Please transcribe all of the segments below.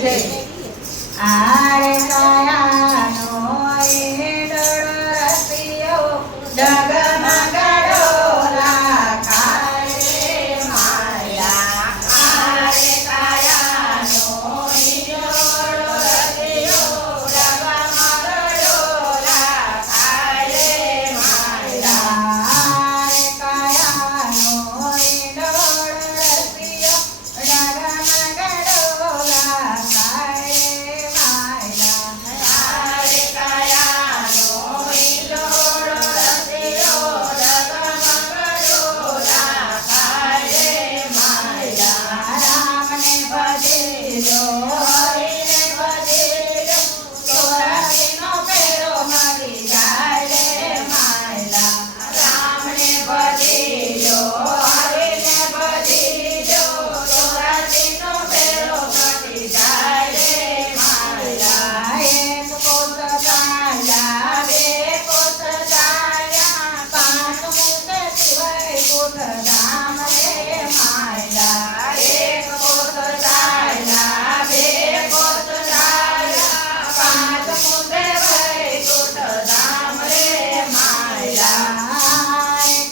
જય આરે કાયાનો ઈંડળો રસિયો ડગમગડો લાખાય રે માયા આરે કાયાનો ઈંડળો રસિયો ડગમગડો લાખાય રે માયા આરે કાયાનો ઈંડળો રસિયો ડગમગડો લાખાય રે માયા આરે કાયાનો ઈંડળો રસિયો ડગમગડો લાખાય રે માયા રામને ભજેલો હરિને ભજેલો ચોરાસીનો ફેરો મળી જાય રે માયલા રામને ભજેલો હરિને ભજેલો ચોરાસીનો ફેરો મળી જાય રે માયલા એક કોસ ચાલ્યા બે કોસ ચાલ્યા પાંચ મુકે શિવાય કોટ ધામ રે માયલા એક કોસ ચાલ્યા બે કોસ ચાલ્યા પાંચ મુકે કોટ ધામ રે માયલા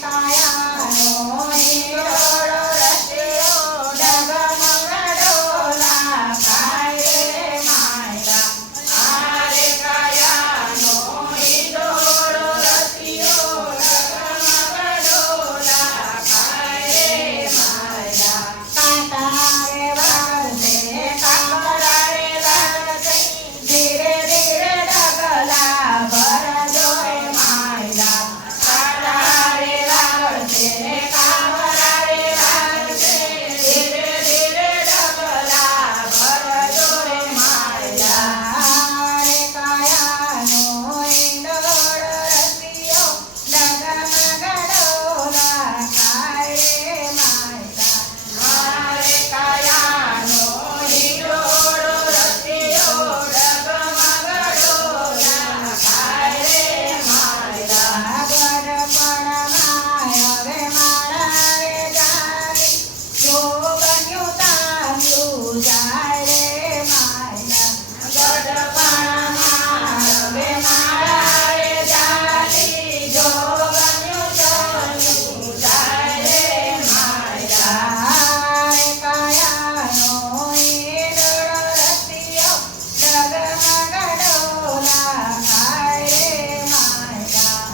કાયાનો ઈંડળો રસિયો ડગમગડો લાખાય રે માયલા આરે કાયાનો ઈંડળો રસિયો ડગમગડો લાખાય રે માયલા કાંટારે વાળતે કાંકરા રે લાગતે ધીરે ધીરે ડગલા ભરજો રે માયલા કાંટારે વાળતે કાંકરા રે લાગતે ધીરે ધીરે ડગલા ભરજો રે માયલા રે કાયાનો ઈંડળો રસિયો ડગમગડો લાખાય રે માયલા મારે કાયાનો ઈંડળો રસિયો ડગમગડો લાખાય રે માયલા ગઢપણમાં હવે મારા રે જાની જો બન્યું તાર્યું જાય રે માયલા ગઢપણમાં હવે મારા રે જાની જો બન્યું તાર્યું જાય રે માયલા રે કાયાનો ઈંડળો રસિયો ડગમગડો લાખાય રે માયલા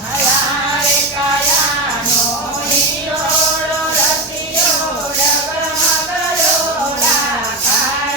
રે કાયાનો ઈંડળો રસિયો ડગમગડો લાખાય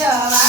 જવા